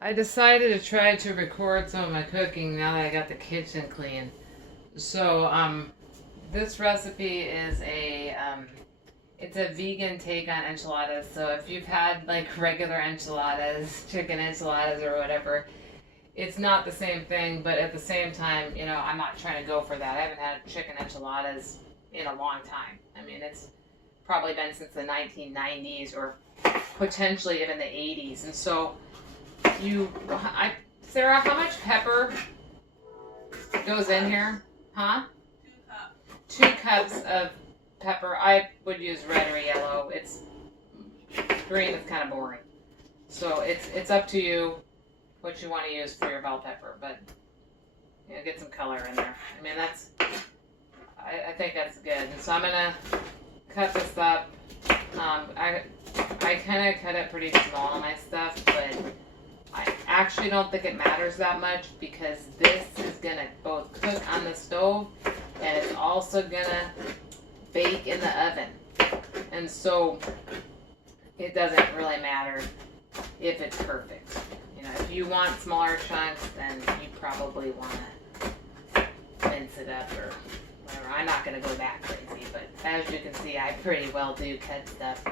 I decided to try to record some of my cooking now that I got the kitchen clean. So, this recipe is it's a vegan take on enchiladas. So if you've had like regular enchiladas, chicken enchiladas or whatever, it's not the same thing, but at the same time, I'm not trying to go for that. I haven't had chicken enchiladas in a long time. I mean, it's probably been since the 1990s or potentially even the 80s. And so Sarah, how much pepper goes in here? Huh? 2 cups of pepper. I would use red or yellow. It's green is kind of boring. So it's up to you what you want to use for your bell pepper, but get some color in there. I mean, I think that's good. And so I'm gonna cut this up. I kind of cut it pretty small on my stuff, but I actually don't think it matters that much because this is gonna both cook on the stove and it's also gonna bake in the oven. And so it doesn't really matter if it's perfect. If you want smaller chunks, then you probably want to mince it up or whatever. I'm not going to go that crazy, but as you can see, I pretty well do cut stuff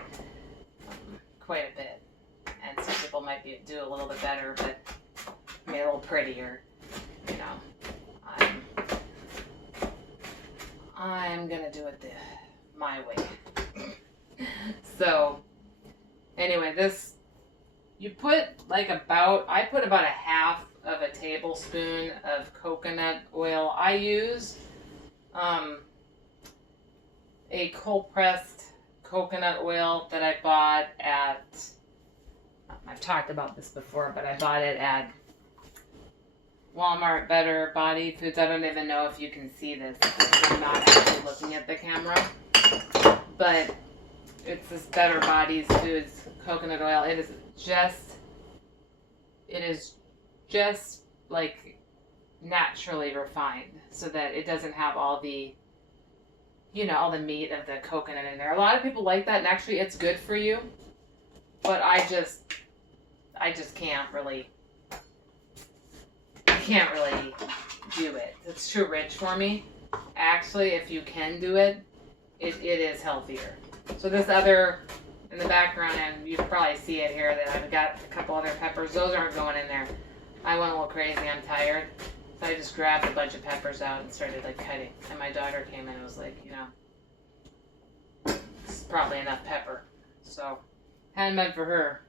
quite a bit. And some people might do a little bit better, but maybe a little prettier. I'm going to do it my way. So, anyway, I put about a half of a tablespoon of coconut oil. I use a cold pressed coconut oil that I bought I've talked about this before, but I bought it at Walmart, Better Body Foods. I don't even know if you can see this because I'm not actually looking at the camera, but it's this Better Body Foods coconut oil. It is just like naturally refined so that it doesn't have all the all the meat of the coconut in there. A lot of people like that, and actually it's good for you, but I just can't really do it. It's too rich for me. Actually, if you can do it, it is healthier. So this other in the background, and you can probably see it here, that I've got a couple other peppers. Those aren't going in there. I went a little crazy. I'm tired. So I just grabbed a bunch of peppers out and started cutting. And my daughter came in and was like, it's probably enough pepper. So, hadn't meant for her.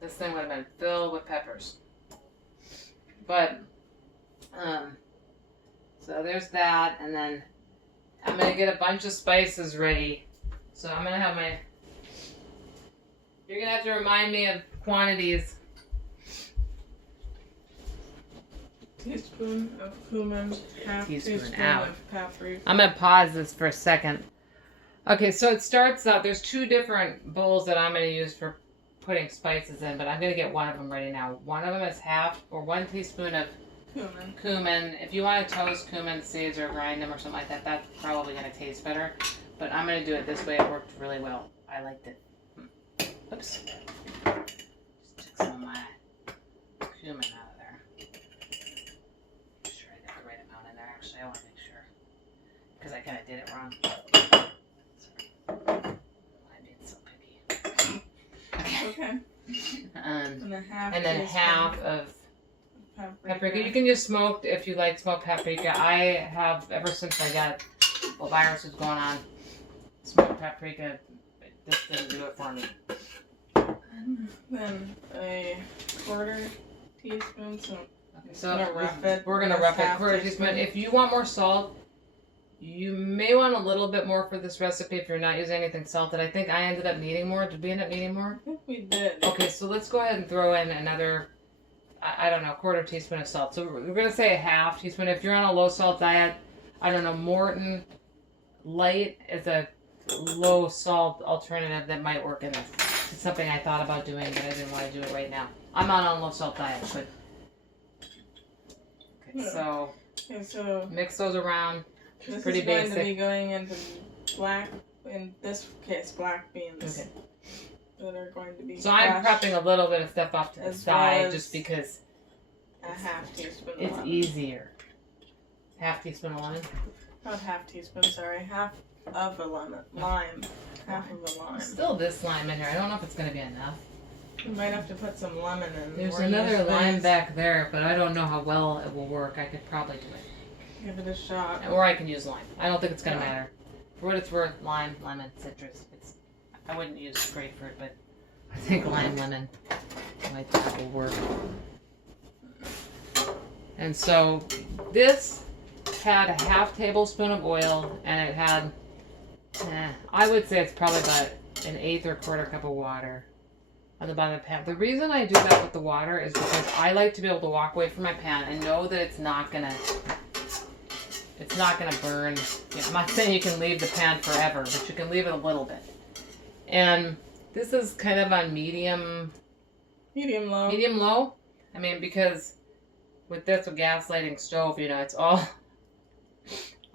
This thing would have been filled with peppers. But, so there's that. And then I'm going to get a bunch of spices ready. So I'm going to have you're going to have to remind me of quantities. Teaspoon of cumin, half teaspoon of paprika. I'm going to pause this for a second. Okay, so it starts out, there's 2 different bowls that I'm going to use for putting spices in, but I'm going to get one of them ready now. One of them is 1 teaspoon of cumin. If you want to toast cumin seeds or grind them or something like that, that's probably going to taste better. But I'm going to do it this way. It worked really well. I liked it. Oops. Just took some of my cumin out of there. Make sure I got the right amount in there. Actually, I want to make sure. Because I kind of did it wrong. Sorry. I'm being so picky. Okay. And then half of paprika. You can use smoked if you like smoked paprika. I have, ever since I got what virus was going on, smoked paprika, it just didn't do it for me. And then a 1/4 teaspoon. So we're gonna rough it 1/4 teaspoon. If you want more salt, you may want a little bit more for this recipe if you're not using anything salted. I think I ended up needing more. Did we end up needing more? I think we did. Okay, so let's go ahead and throw in another, I don't know, 1/4 teaspoon of salt. So we're gonna say a 1/2 teaspoon. If you're on a low salt diet, I don't know, Morton Light is a low salt alternative that might work in this. It's something I thought about doing, but I didn't want to do it right now. I'm not on a low salt diet, but okay, so mix those around. This pretty is basic. going to be going into black, in this case, black beans. Okay. that are going to be So I'm prepping a little bit of stuff off to the side just because a half teaspoon of it's lemon. easier. Half teaspoon of lemon? Not half teaspoon, sorry. Half of a lemon. Lime. Half of a lime. Still this lime in here. I don't know if it's going to be enough. You might have to put some lemon in. There's another lime back there, but I don't know how well it will work. I could probably do it. Give it a shot. Or I can use lime. I don't think it's going to matter. For what it's worth, lime, lemon, citrus. I wouldn't use grapefruit, but I think lime, lemon, that will work. And so this had a half tablespoon of oil, and it had, I would say it's probably about an eighth or quarter cup of water on the bottom of the pan. The reason I do that with the water is because I like to be able to walk away from my pan and know that it's not gonna burn. I'm not saying you can leave the pan forever, but you can leave it a little bit. And this is kind of on medium low. Medium low. I mean, because with gas lighting stove, it's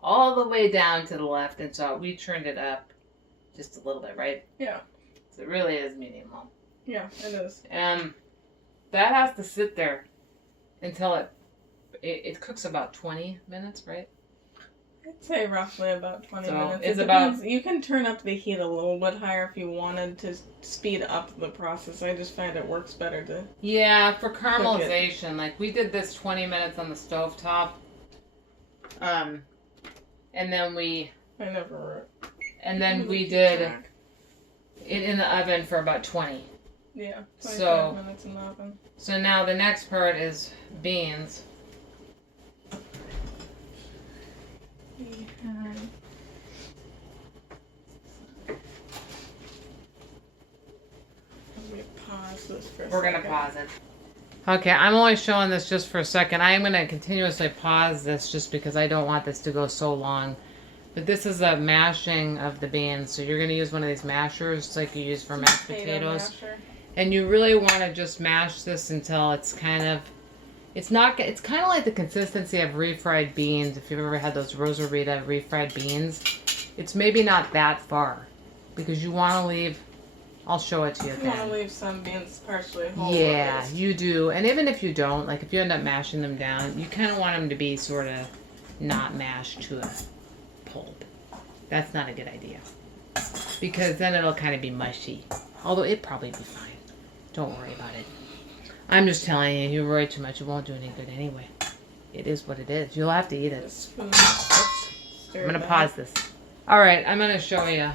all the way down to the left, and so we turned it up just a little bit, right? Yeah. So it really is medium low. Yeah, it is. And that has to sit there until it cooks about 20 minutes, right? I'd say roughly about 20 minutes. It's about... You can turn up the heat a little bit higher if you wanted to speed up the process. I just find it works better to... Yeah, for caramelization. Like, we did this 20 minutes on the stovetop. And then we... I never... And then we did it in the oven for about 20. Yeah, 25 minutes in the oven. So now the next part is beans. We're going to pause it. Okay, I'm only showing this just for a second. I am going to continuously pause this just because I don't want this to go so long. But this is a mashing of the beans. So you're going to use one of these mashers like you use for mashed potatoes. Masher. And you really want to just mash this until it's kind of... It's kind of like the consistency of refried beans. If you've ever had those Rosarita refried beans. It's maybe not that far. Because you want to leave... I'll show it to you again. You want to leave some beans partially whole. Yeah, you do. And even if you don't, like if you end up mashing them down, you kind of want them to be sort of not mashed to a pulp. That's not a good idea. Because then it'll kind of be mushy. Although it'd probably be fine. Don't worry about it. I'm just telling you, if you worry too much, it won't do any good anyway. It is what it is. You'll have to eat it. I'm going to pause this. Alright, I'm going to show you.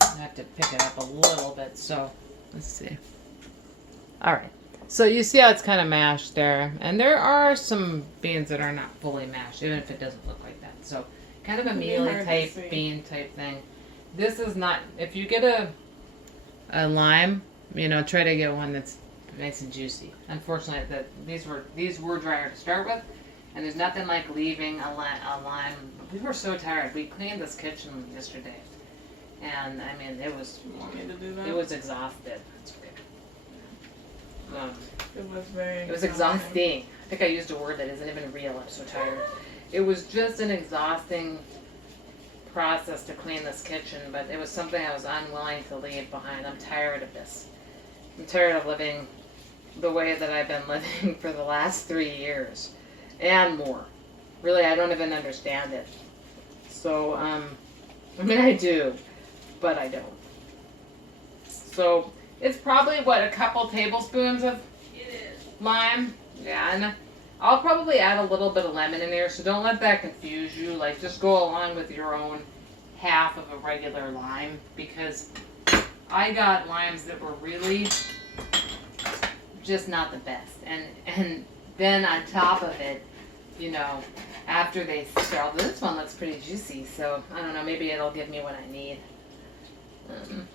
I have to pick it up a little bit, so let's see. Alright, so you see how it's kind of mashed there. And there are some beans that are not fully mashed, even if it doesn't look like that. So, kind of a mealy type bean type thing. This is not, if you get a lime, try to get one that's nice and juicy. Unfortunately, these were drier to start with, and there's nothing like leaving a lime. We were so tired. We cleaned this kitchen yesterday, and I mean it was exhausted. It was exhausting. I think I used a word that isn't even real. I'm so tired. It was just an exhausting process to clean this kitchen, but it was something I was unwilling to leave behind. I'm tired of this. I'm tired of living the way that I've been living for the last 3 years and more. Really, I don't even understand it. So, I mean, I do, but I don't. So, it's probably, a couple tablespoons of lime? Yeah, and I'll probably add a little bit of lemon in there, so don't let that confuse you. Like, just go along with your own half of a regular lime, because I got limes that were really just not the best. And then on top of it, after they stir, this one looks pretty juicy, so I don't know, maybe it'll give me what I need. I'm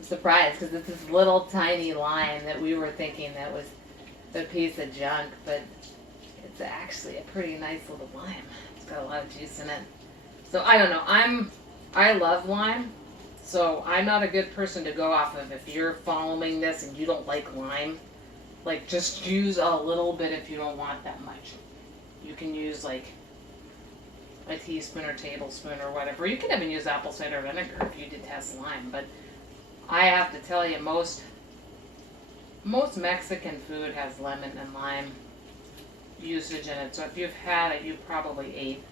surprised, because it's this little tiny lime that we were thinking that was a piece of junk, but it's actually a pretty nice little lime. It's got a lot of juice in it. So I don't know. I love lime, so I'm not a good person to go off of. If you're following this and you don't like lime, like just use a little bit if you don't want that much. You can use like a teaspoon or tablespoon or whatever. You can even use apple cider vinegar if you detest lime, but I have to tell you, most Mexican food has lemon and lime usage in it. So if you've had it, you probably ate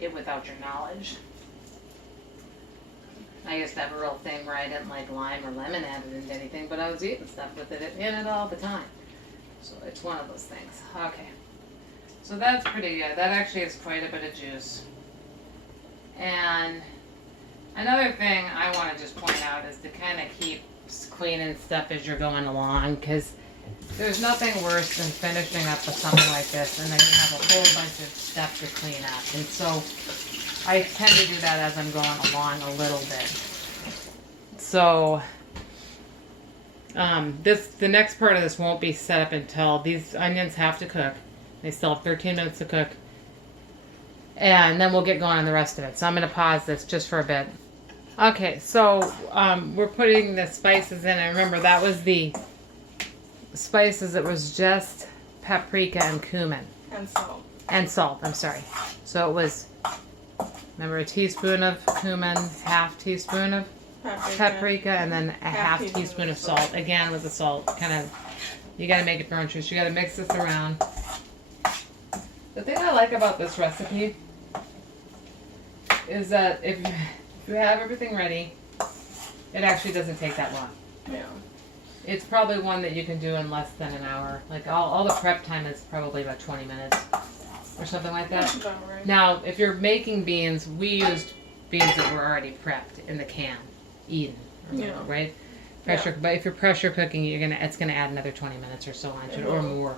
it without your knowledge. I used to have a real thing where I didn't like lime or lemon added into anything, but I was eating stuff with it in it all the time. So it's one of those things. Okay. So that's pretty good. That actually is quite a bit of juice. And another thing I want to just point out is to kind of keep cleaning stuff as you're going along, because there's nothing worse than finishing up with something like this and then you have a whole bunch of stuff to clean up. And so I tend to do that as I'm going along a little bit. So the next part of this won't be set up until these onions have to cook. They still have 13 minutes to cook. And then we'll get going on the rest of it. So I'm going to pause this just for a bit. Okay, so we're putting the spices in. And remember, that was the spices. It was just paprika and cumin. And salt. And salt, I'm sorry. So it was, remember, a teaspoon of cumin, half teaspoon of paprika, and then a half teaspoon of salt. Again, with the salt, kind of, you got to make it burn juice. You got to mix this around. The thing I like about this recipe is that if you have everything ready, it actually doesn't take that long. Yeah. It's probably one that you can do in less than an hour. Like all the prep time is probably about 20 minutes or something like that. That's about right. Now, if you're making beans, we used beans that were already prepped in the can, eaten, or whatever, right? But if you're pressure cooking, it's gonna add another 20 minutes or so onto it, or more,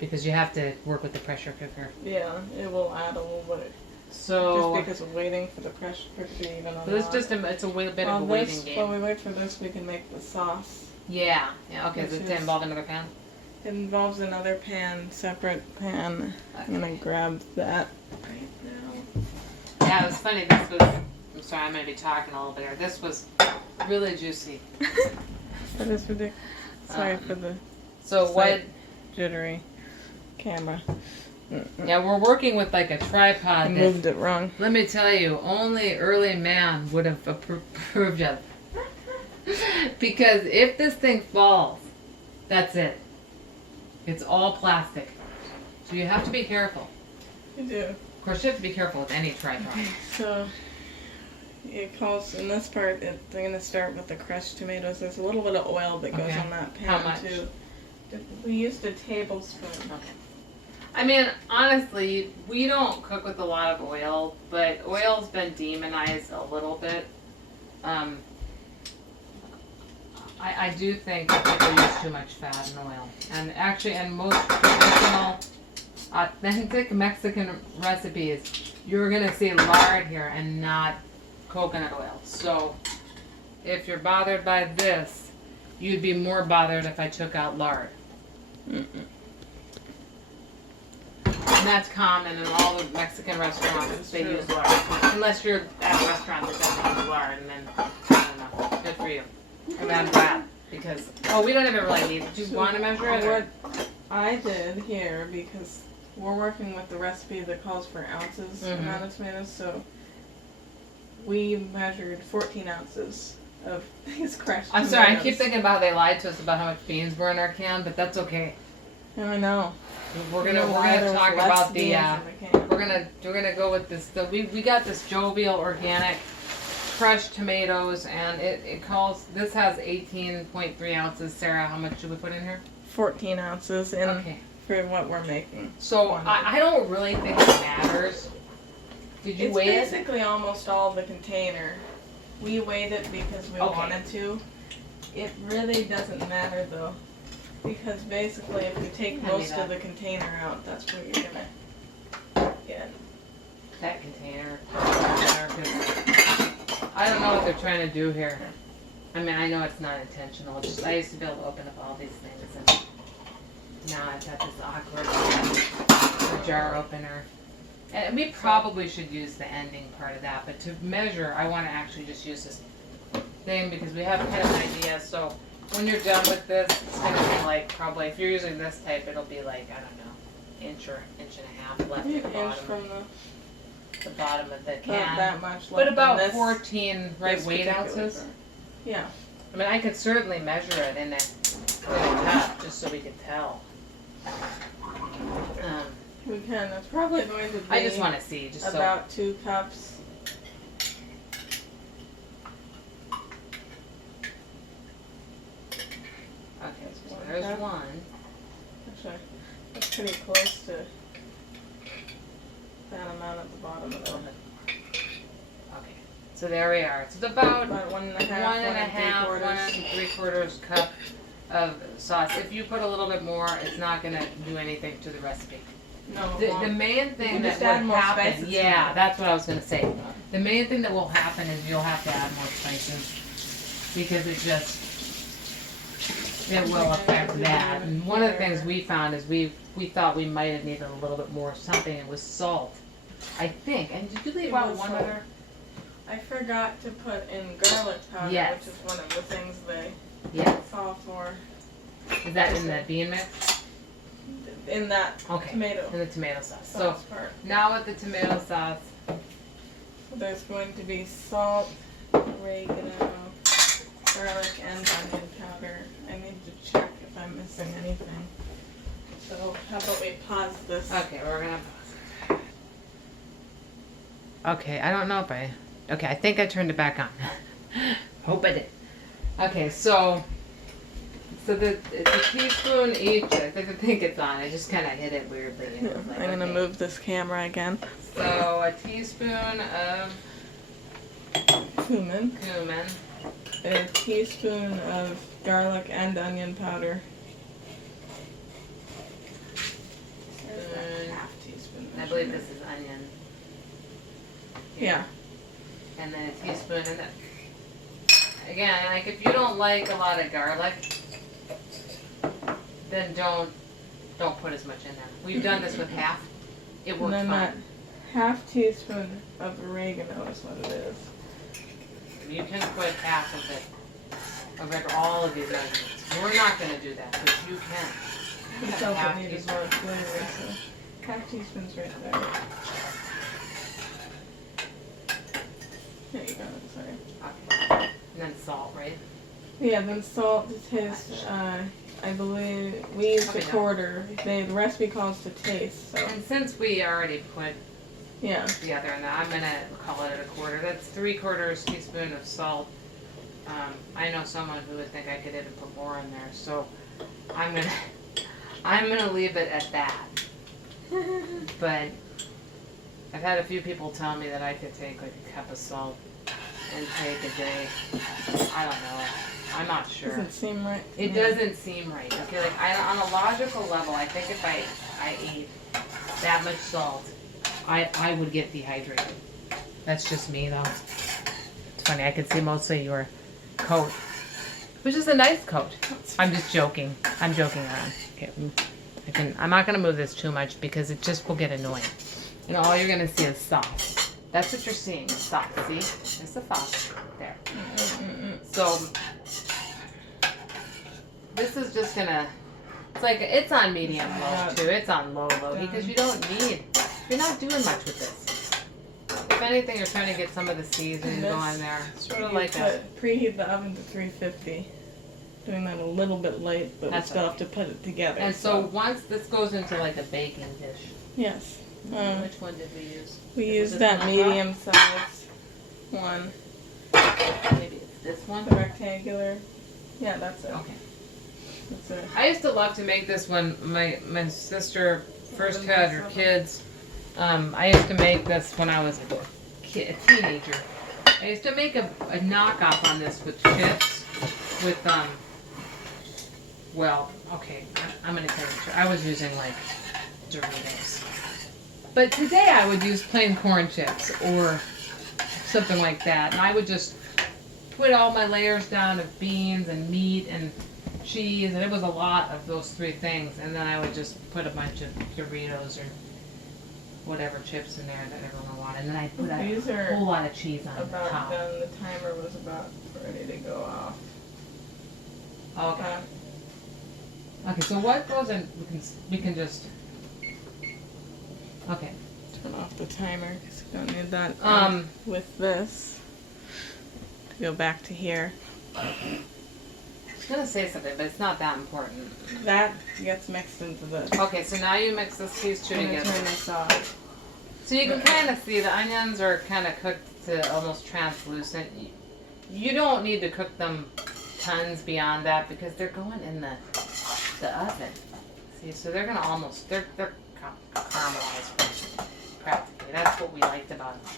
because you have to work with the pressure cooker. Yeah, it will add a little bit. So just because of waiting for the pressure cooker to even on. So it's just it's a bit of a waiting game. While we wait for this, we can make the sauce. Yeah. Okay. Does it involve another pan? It involves another pan, separate pan. Okay. I'm gonna grab that right now. Yeah, it was funny. This was. I'm sorry, I'm gonna be talking a little bit here. This was really juicy. That is ridiculous. Sorry for the. So what? Jittery camera. Yeah, we're working with like a tripod. I moved it wrong. Let me tell you, only early man would have approved of. Because if this thing falls, that's it. It's all plastic. So you have to be careful. You do. Of course, you have to be careful with any tripod. So it calls, in this part, they're going to start with the crushed tomatoes. There's a little bit of oil that goes on that pan. How much? Too. We used a tablespoon. Okay. I mean, honestly, we don't cook with a lot of oil, but oil's been demonized a little bit. I do think that people use too much fat and oil. And actually, in most traditional, authentic Mexican recipes, you're going to see lard here and not coconut oil. So, if you're bothered by this, you'd be more bothered if I took out lard. And that's common in all the Mexican restaurants. They use lard. Unless you're at a restaurant that doesn't use lard, and then, I don't know, good for you. And I'm glad, because, we don't even really need, do you want to measure it? What I did here, because we're working with the recipe that calls for ounces amount of tomatoes, so we measured 14 ounces of these crushed tomatoes. I'm sorry, I keep thinking about how they lied to us about how much beans were in our can, but that's okay. I know. We're gonna talk about we're gonna go with this. We got this jovial organic crushed tomatoes, and this has 18.3 ounces. Sarah, how much should we put in here? 14 ounces for what we're making. So I don't really think it matters. Did you weigh it? It's basically almost all the container. We weighed it because we wanted to. It really doesn't matter though, because basically if you take most of the container out, that's what you're gonna get. That container. I don't know what they're trying to do here. I mean, I know it's not intentional. It's just I used to be able to open up all these things, and now I've got this awkward jar opener. And we probably should use the ending part of that, but to measure, I want to actually just use this thing because we have kind of an idea. So when you're done with this, it's going to be like probably, if you're using this type, it'll be like, I don't know, inch and a half left at the bottom. From the bottom of the can. Not that much left. But about 14 weight ounces. Yeah. I mean, I could certainly measure it in a cup just so we could tell. We can. It's probably going to be. I just want to see, just about 2 cups. Okay, so there's cup. 1. Actually, that's pretty close to that amount at the bottom of it. Okay, so there we are. It's about 1 1/2, 1 3/4 cup of sauce. If you put a little bit more, it's not going to do anything to the recipe. No, The main thing that would happen, yeah, that's what I was going to say. The main thing that will happen is you'll have to add more spices because it will affect that. And one of the things we found is we thought we might have needed a little bit more something. It was salt, I think. And did you leave out one other? I forgot to put in garlic powder, Yes. which is one of the things they call for. Is that in the bean mix? In that tomato. In the tomato sauce. So part. Now with the tomato sauce, there's going to be salt, oregano, garlic, and onion powder. I need to check if I'm missing anything. So how about we pause this? okay, we're gonna pause. Okay, I don't know if I think I turned it back on. Hope I did. Okay, so it's a teaspoon each. I think it's on. I just kind of hit it weirdly. You know, I'm gonna move this camera again. So a teaspoon of cumin. A teaspoon of garlic and onion powder. Half teaspoon. I believe this is onion. Yeah. And then a teaspoon, and then again, like if you don't like a lot of garlic, then don't put as much in there. We've done this with half. It works and then fine. that half teaspoon of oregano is what it is. You can put half of it, all of these measurements. We're not going to do that, but you can. I felt it needed more flavor, so half teaspoon's right there. There you go, sorry. Okay. And then salt, right? Yeah, then salt to taste. I believe we used a quarter. The recipe calls to taste. So. And since we already put the other in that, I'm going to call it a quarter. That's 3/4 teaspoon of salt. I know someone who would think I could even put more in there, so I'm gonna leave it at that. But I've had a few people tell me that I could take like a cup of salt and take a day. I don't know. I'm not sure. Doesn't seem right. It doesn't seem right. Okay, like on a logical level, I think if I ate that much salt, I would get dehydrated. That's just me though. It's funny. I could see mostly your coat, which is a nice coat. I'm just joking. I'm joking around. Okay, I'm not gonna move this too much because it just will get annoying. And all you're gonna see is sauce. That's what you're seeing, is sauce. See, it's the sauce there. So this is just gonna. It's on medium low too. It's on low because you're not doing much with this. If anything, you're trying to get some of the seasoning to go on there. Sort of like preheat the oven to 350. Doing that a little bit late, but we still have to put it together. And so once this goes into like a baking dish. Yes. Which one did we use? We used that medium size one. Maybe it's this one? The rectangular. Yeah, that's it. Okay. That's it. I used to love to make this when my sister first had her kids. I used to make this when I was a teenager. I used to make a knockoff on this with chips, with I'm gonna tell you, I was using like Doritos. But today I would use plain corn chips or something like that, and I would just put all my layers down of beans and meat and cheese, and it was a lot of those 3 things, and then I would just put a bunch of Doritos or whatever chips in there that everyone wanted, and then I put a whole lot of cheese on about top. done. The timer was about ready to go off. Okay. Okay, so what goes in? We can just. Okay. Turn off the timer because we don't need that. With this, to go back to here. was gonna say something, but it's not that important. That gets mixed into this. Okay, so now you mix these two I'm together. gonna turn this off. So you can kind of see the onions are kind of cooked to almost translucent. You don't need to cook them tons beyond that because they're going in the oven. See, so they're gonna almost they're caramelized practically. That's what we liked about them.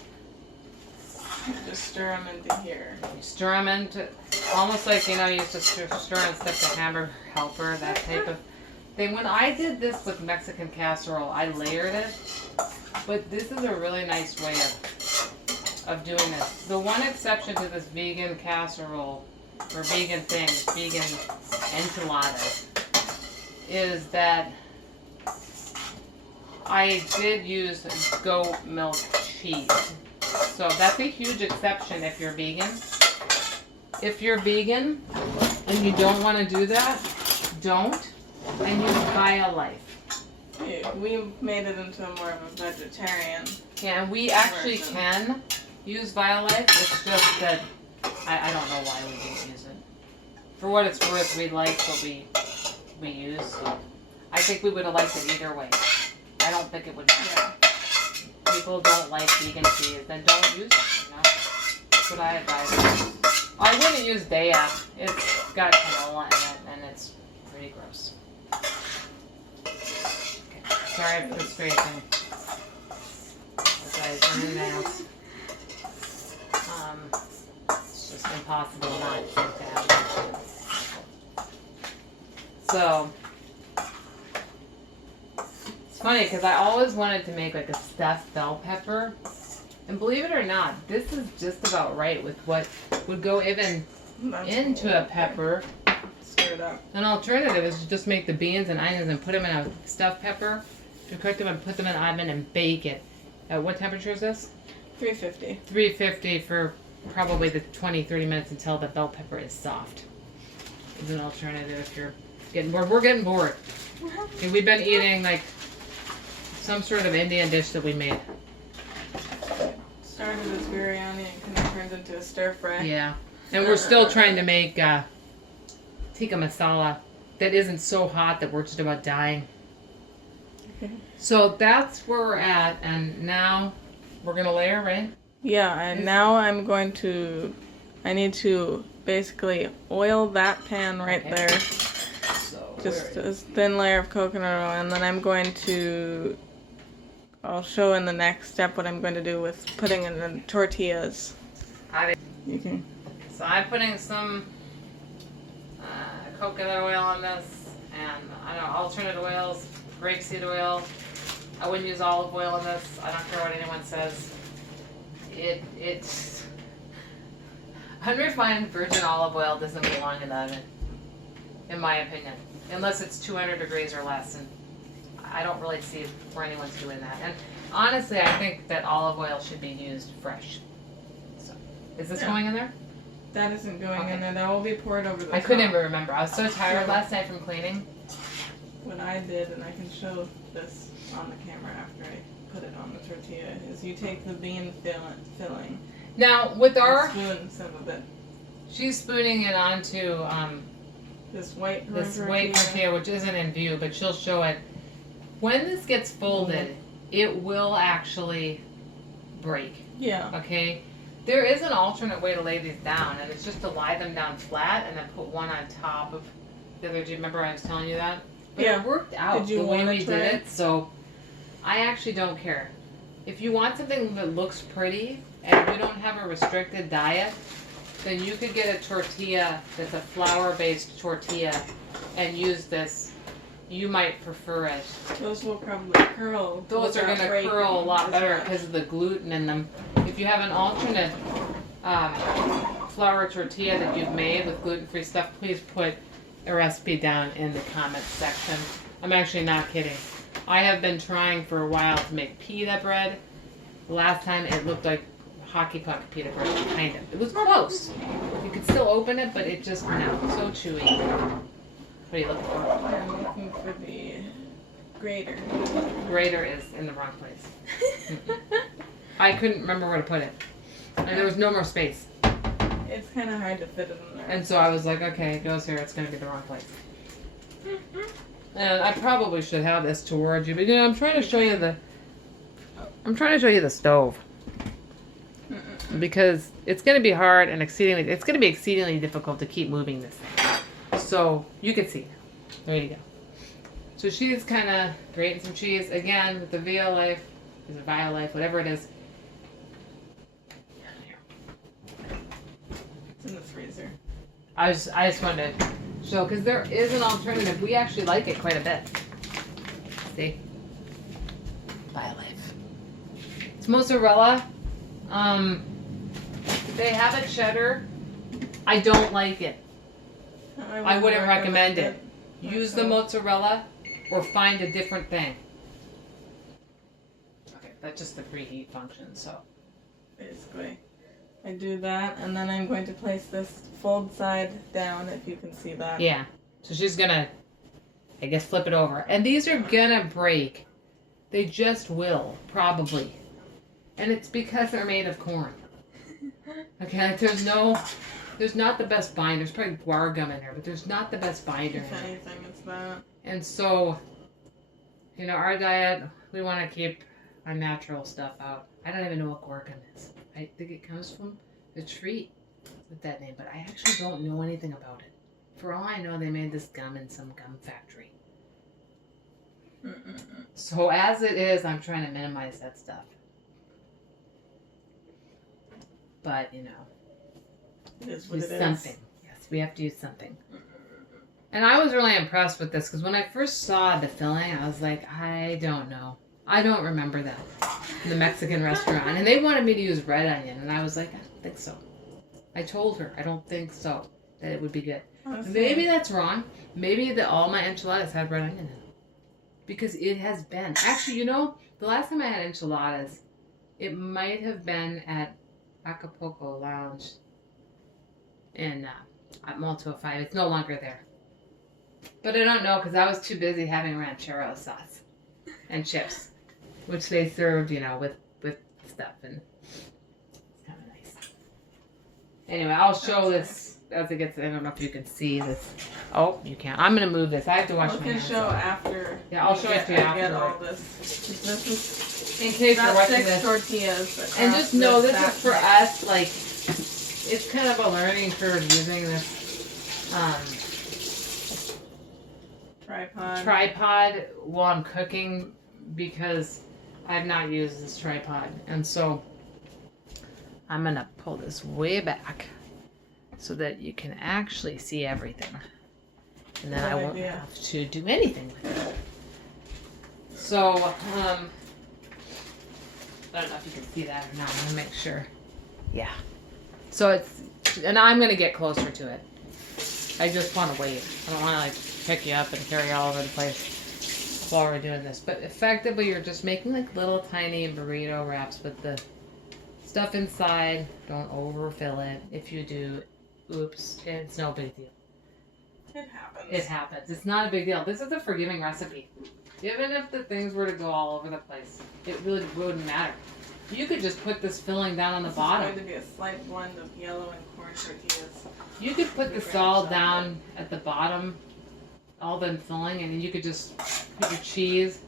Just stir them into here. You stir them into almost like you used to stir and stuff the hamburger helper, that type of thing. When I did this with Mexican casserole, I layered it. But this is a really nice way of doing this. The one exception to this vegan casserole, or vegan thing, vegan enchiladas, is that I did use goat milk cheese. So that's a huge exception if you're vegan. If you're vegan and you don't want to do that, don't. And use BioLife. We made it into more of a vegetarian. Yeah, and we actually can use BioLife. It's just that I don't know why we didn't use it. For what it's worth, we like what we use. So I think we would have liked it either way. I don't think it would matter. Yeah. People don't like vegan cheese, then don't use it. That's what I advise. I wouldn't use Daya. It's got canola in it, and it's pretty gross. Sorry for the scraping. The guys in and out. It's just impossible not to have it. So, it's funny because I always wanted to make like a stuffed bell pepper. And believe it or not, this is just about right with what would go even into a pepper. Stir it up. An alternative is to just make the beans and onions and put them in a stuffed pepper. To cook them and put them in the oven and bake it. At what temperature is this? 350. 350 for probably the 20-30 minutes until the bell pepper is soft. Is an alternative if you're getting bored. We're getting bored. And we've been eating like some sort of Indian dish that we made. Started as biryani and kind of turned into a stir fry. Yeah. And we're still trying to make tikka masala that isn't so hot that we're just about dying. So that's where we're at, and now we're gonna layer, right? Yeah, and now I need to basically oil that pan right there. So Just a thin layer of coconut oil, and then I'll show in the next step what I'm going to do with putting in the tortillas. You can. So I'm putting some coconut oil on this, and I don't know, alternate oils, grapeseed oil. I wouldn't use olive oil on this. I don't care what anyone says. It's unrefined virgin olive oil doesn't belong in the oven, in my opinion, unless it's 200 degrees or less, and I don't really see where anyone's doing that. And honestly, I think that olive oil should be used fresh. So, is this going in there? That isn't going in there. That will be poured over the I top. couldn't even remember. I was so tired last night from cleaning. What I did, and I can show this on the camera after I put it on the tortilla, is you take the bean filling. Now, with our... spoon some of it. She's spooning it onto This white tortilla, which isn't in view, but she'll show it. When this gets folded, it will actually break. Yeah. Okay? There is an alternate way to lay these down, and it's just to lie them down flat and then put one on top of the other. Do you remember I was telling you that? But yeah. It worked out Did you the way wanna we try did it, so I actually don't care. If you want something that looks pretty and you don't have a restricted diet, then you could get a tortilla that's a flour-based tortilla and use this. You might prefer it. Those will probably curl. Those are going to curl a lot better because of the gluten in them. If you have an alternate flour tortilla that you've made with gluten-free stuff, please put a recipe down in the comments section. I'm actually not kidding. I have been trying for a while to make pita bread. Last time it looked like hockey puck pita bread, kind of. It was close. You could still open it, but it just, no, so chewy. What are you looking for? I'm looking for the grater. Grater is in the wrong place. I couldn't remember where to put it. And there was no more space. It's kind of hard to fit it in there And so I was like, okay, it goes here. It's going to be the wrong place. And I probably should have this towards you, but I'm trying to show you the. I'm trying to show you the stove because it's going to be hard and exceedingly. It's going to be exceedingly difficult to keep moving this thing. So you can see. There you go. So she's kind of grating some cheese again with the Violife, is it Violife, whatever it is. It's in the freezer. I just wanted to show because there is an alternative. We actually like it quite a bit. See, Violife. It's mozzarella. They have a cheddar. I don't like it. I wouldn't recommend it. Use the mozzarella or find a different thing. Okay, that's just the preheat function, so. Basically, I do that, and then I'm going to place this fold side down, if you can see that. Yeah. So she's gonna, I guess, flip it over. And these are gonna break. They just will, probably. And it's because they're made of corn. Okay, there's not the best binder. There's probably guar gum in there, but there's not the best binder. If anything, it's that. And so, our diet, we want to keep our natural stuff out. I don't even know what guar gum is. I think it comes from the tree with that name, but I actually don't know anything about it. For all I know, they made this gum in some gum factory. So as it is, I'm trying to minimize that stuff. But, it is what use it something. is. Yes, we have to use something. And I was really impressed with this because when I first saw the filling, I was like, I don't know. I don't remember that in the Mexican restaurant. And they wanted me to use red onion. And I was like, I don't think so. I told her, I don't think so, that it would be good. Maybe that's wrong. Maybe all my enchiladas had red onion in them. Because it has been. Actually, the last time I had enchiladas, it might have been at Acapulco Lounge in at Mall 205. It's no longer there. But I don't know because I was too busy having ranchero sauce and chips, which they served, with stuff, and it's kind of nice. Anyway, I'll show this as it gets. I don't know if you can see this. Oh, you can't. I'm gonna move this. I have to wash my hands. I can show after. Yeah, I'll show it to you after. Get all this. This is in case you're watching 6 this. tortillas. And just know this is for us. Like, it's kind of a learning curve using this. Tripod while I'm cooking because I've not used this tripod, and so I'm gonna pull this way back so that you can actually see everything, and then I won't have to do anything with it. So I don't know if you can see that or not. I'm gonna make sure. Yeah. So and I'm gonna get closer to it. I just want to wait. I don't want to pick you up and carry you all over the place while we're doing this. But effectively, you're just making little tiny burrito wraps with the stuff inside. Don't overfill it. If you do, oops, it's no big deal. It happens. It happens. It's not a big deal. This is a forgiving recipe. Even if the things were to go all over the place, it really wouldn't matter. You could just put this filling down on the bottom. It's going to be a slight blend of yellow and corn tortillas. You could put the salt down at the bottom, all the filling, and then you could just put your cheese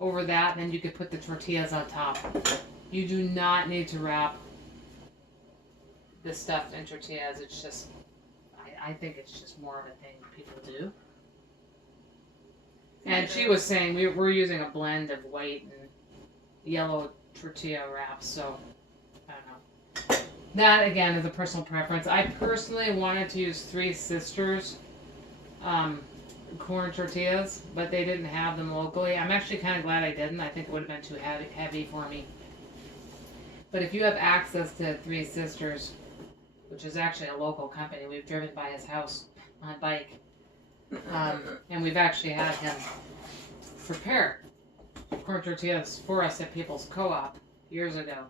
over that, and then you could put the tortillas on top. You do not need to wrap this stuff in tortillas. It's just, I think it's just more of a thing people do. And she was saying we're using a blend of white and yellow tortilla wraps, so I don't know. That again is a personal preference. I personally wanted to use Three Sisters corn tortillas, but they didn't have them locally. I'm actually kind of glad I didn't. I think it would have been too heavy for me. But if you have access to Three Sisters, which is actually a local company, we've driven by his house on a bike, and we've actually had him prepare corn tortillas for us at People's Co-op years ago.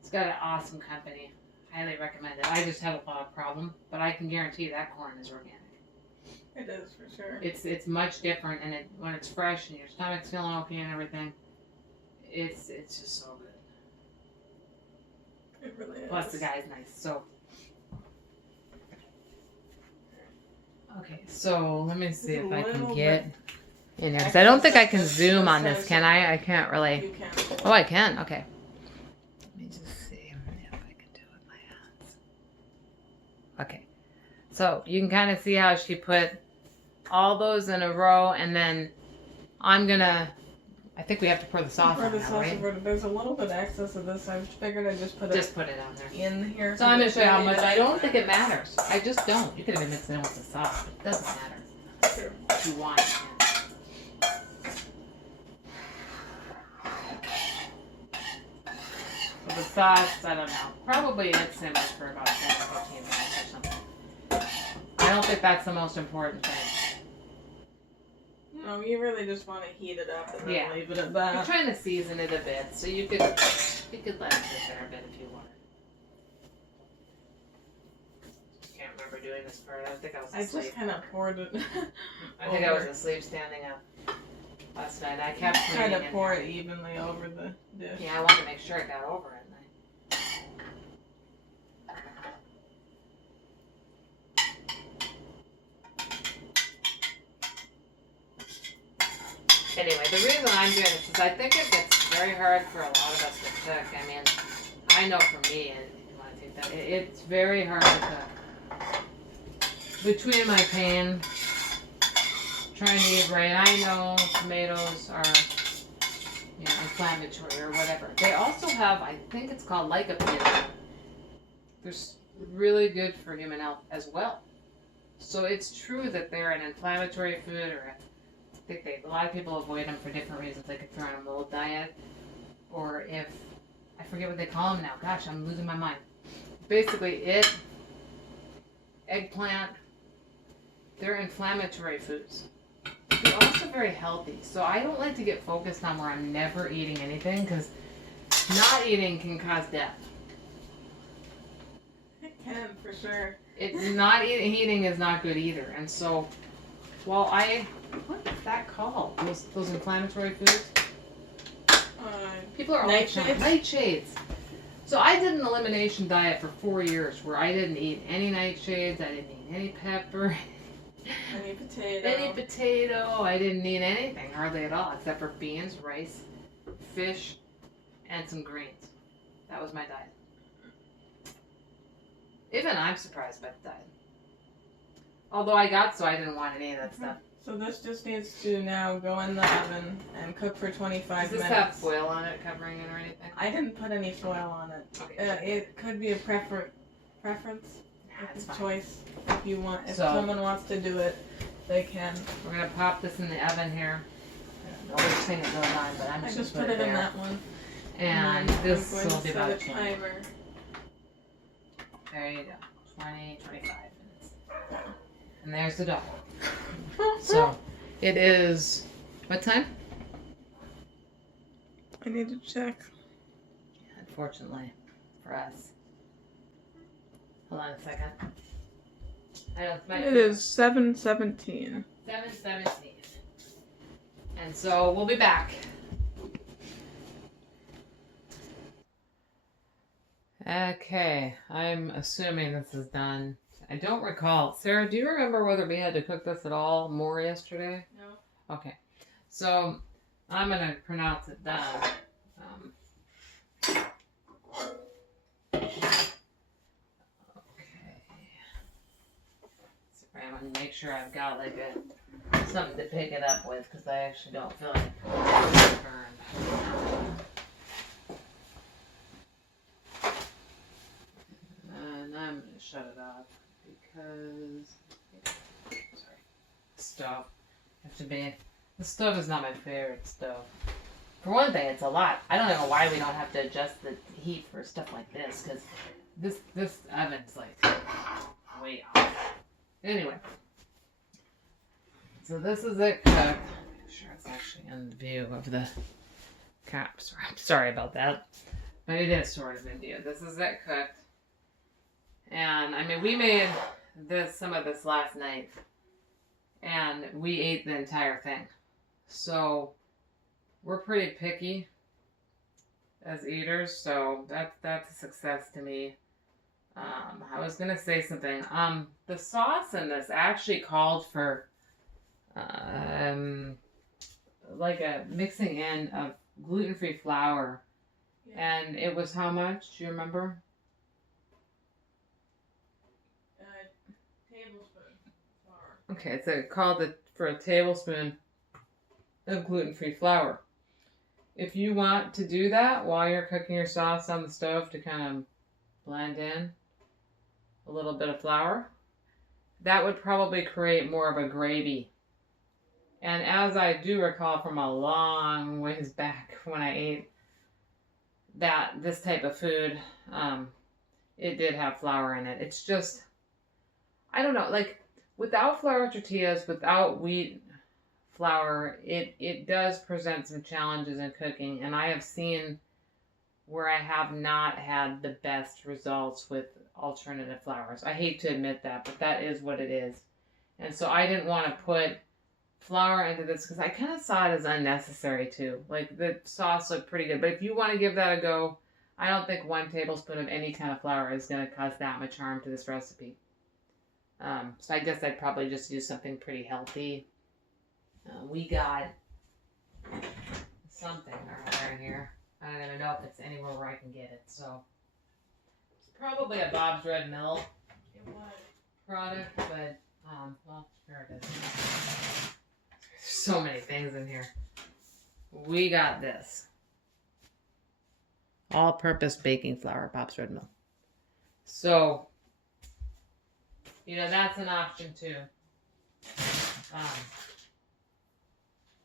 It's got an awesome company. Highly recommend it. I just have a lot of problem, but I can guarantee that corn is organic. It is for sure. It's much different, and when it's fresh and your stomach's feeling okay and everything, it's just so good. It really is. Plus the guy's nice. So Okay, so let me see Just if a I can little get in here. 'Cause I don't think I can zoom on this, can I? I can't You really. can. Oh, I can. Okay. Let me just see if I can do it with my hands. Okay. So you can kind of see how she put all those in a row, and then I'm gonna. I think we have to pour the sauce Pour on the now, sauce right? over. There's a little bit of excess of this. I figured I'd just put it Just put it on there. in here. So I'm gonna show you how much. I don't think it matters. I just don't. You could have been mixing it with the sauce, but it doesn't matter. True. If you want, you can. So the sauce, I don't know. Probably it simmers for about 10 or 15 minutes or something. I don't think that's the most important thing. No, you really just want to heat it up and then Yeah. leave it at You're that. trying to season it a bit, so you could let it sit there a bit if you wanted. Can't remember doing this part. I think I was I asleep. just kind of poured it. I think I was asleep standing up last night. I kept Trying to cleaning in pour here. it evenly over the dish. Yeah, I wanted to make sure it got over it. Anyway, the reason I'm doing this is I think it gets very hard for a lot of us to cook. I mean, I know for me, and you want to take that, it's very hard to cook. Between my pain, trying to eat right, I know tomatoes are, you know, inflammatory or whatever. They also have, I think it's called lycopene. They're really good for human health as well. So it's true that they're an inflammatory food, or I think a lot of people avoid them for different reasons. Like if they're on a mold diet, or if, I forget what they call them now. Gosh, I'm losing my mind. Basically, eggplant, they're inflammatory foods. They're also very healthy. So I don't like to get focused on where I'm never eating anything, because not eating can cause death. It can, for sure. It's not eating is not good either. And so, while what is that called? Those inflammatory foods? People are always Nightshades? Nightshades. So I did an elimination diet for 4 years where I didn't eat any nightshades, I didn't eat any pepper, Any potato. I didn't eat anything hardly at all except for beans, rice, fish, and some greens. That was my diet. Even I'm surprised by the diet. Although I didn't want any of that stuff. So this just needs to now go in the oven and cook for 25 minutes. Does this have foil on it covering it or anything? I didn't put any foil on it. Okay. It could be a preference. It's It's a fine. choice. If you want, if So- someone wants to do it, they can. We're gonna pop this in the oven here. The whole thing it goes on, but I'm I just just gonna put put it in there. that one. And then this I'm going will to be set about a a timer. There you go. 20, 25 minutes. And there's the dough. So it is what time? I need to check. Unfortunately for us. Hold on a second. I don't, It is 7:17. 7:17. And so we'll be back. Okay, I'm assuming this is done. I don't recall. Sarah, do you remember whether we had to cook this at all more yesterday? No. Okay. So I'm going to pronounce it done. Okay. Sorry, I'm going to make sure I've got like something to pick it up with, because I actually don't feel like it's burned. And I'm going to shut it off because, sorry, stove. The stove is not my favorite stove. For one thing, it's a lot. I don't know why we don't have to adjust the heat for stuff like this, because this oven's like way off. Anyway, so this is it cooked. Make sure it's actually in view of the caps. I'm sorry about that, but it is sort of in view. This is it cooked. And I mean, we made some of this last night, and we ate the entire thing. So we're pretty picky as eaters, so that's a success to me. I was gonna say something. The sauce in this actually called for like a mixing in of gluten-free flour, and it was how much? Do you remember? Tablespoon flour. Okay, so it called it for a tablespoon of gluten-free flour. If you want to do that while you're cooking your sauce on the stove to kind of blend in a little bit of flour, that would probably create more of a gravy. And as I do recall from a long ways back when I ate this type of food, it did have flour in it. It's just, I don't know, like without flour tortillas, without wheat flour, it does present some challenges in cooking, and I have seen where I have not had the best results with alternative flours. I hate to admit that, but that is what it is. And so I didn't want to put flour into this because I kind of saw it as unnecessary too. Like the sauce looked pretty good, but if you want to give that a go, I don't think 1 tablespoon of any kind of flour is going to cause that much harm to this recipe. So I guess I'd probably just use something pretty healthy. We got something or other in here. I don't even know if it's anywhere where I can get it. So it's probably a Bob's Red Mill product, but well, here it is. There's so many things in here. We got this all-purpose baking flour, Bob's Red Mill. So that's an option too.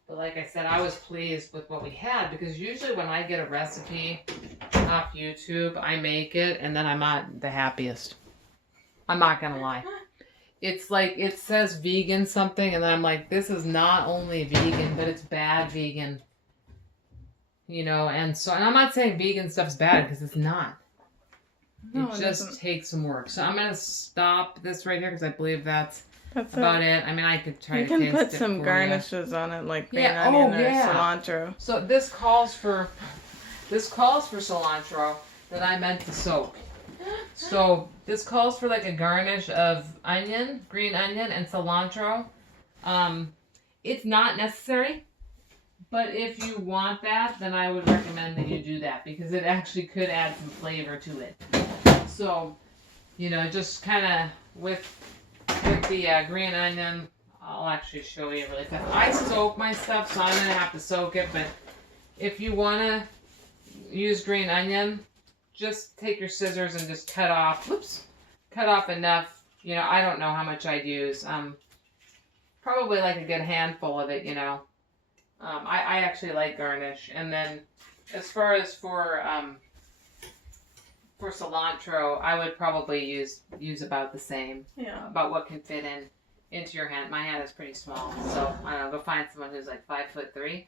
But like I said, I was pleased with what we had because usually when I get a recipe off YouTube, I make it and then I'm not the happiest. I'm not going to lie. It's like it says vegan something and then I'm like, this is not only vegan, but it's bad vegan. And I'm not saying vegan stuff's bad because it's not. No, it just takes some work. So I'm going to stop this right here because I believe that's about it. I mean, I could try to taste it. You can put some garnishes on it, like green onion or cilantro. So this calls for cilantro that I meant to soak. So this calls for like a garnish of onion, green onion, and cilantro. It's not necessary, but if you want that, then I would recommend that you do that because it actually could add some flavor to it. So, just kind of with the green onion, I'll actually show you really fast. I soak my stuff, so I'm going to have to soak it, but if you want to use green onion, just take your scissors and just cut off enough. I don't know how much I'd use. Probably like a good handful of it, I actually like garnish. And then as far as for cilantro, I would probably use about the same. Yeah. About what can fit into your hand. My hand is pretty small, so I don't know. Go find someone who's like 5'3",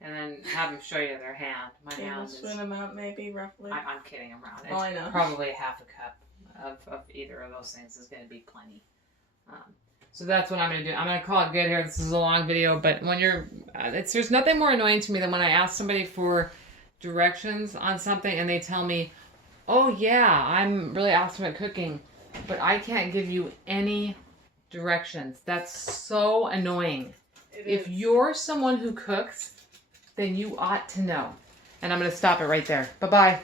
and then have them show you their hand. My hand is. Tablespoon amount, maybe roughly. I'm kidding around. It's I know. Probably half a cup of either of those things is going to be plenty. So that's what I'm going to do. I'm going to call it good here. This is a long video, but when you're, there's nothing more annoying to me than when I ask somebody for directions on something and they tell me, oh yeah, I'm really awesome at cooking, but I can't give you any directions. That's so annoying. If you're someone who cooks, then you ought to know. And I'm going to stop it right there. Bye-bye.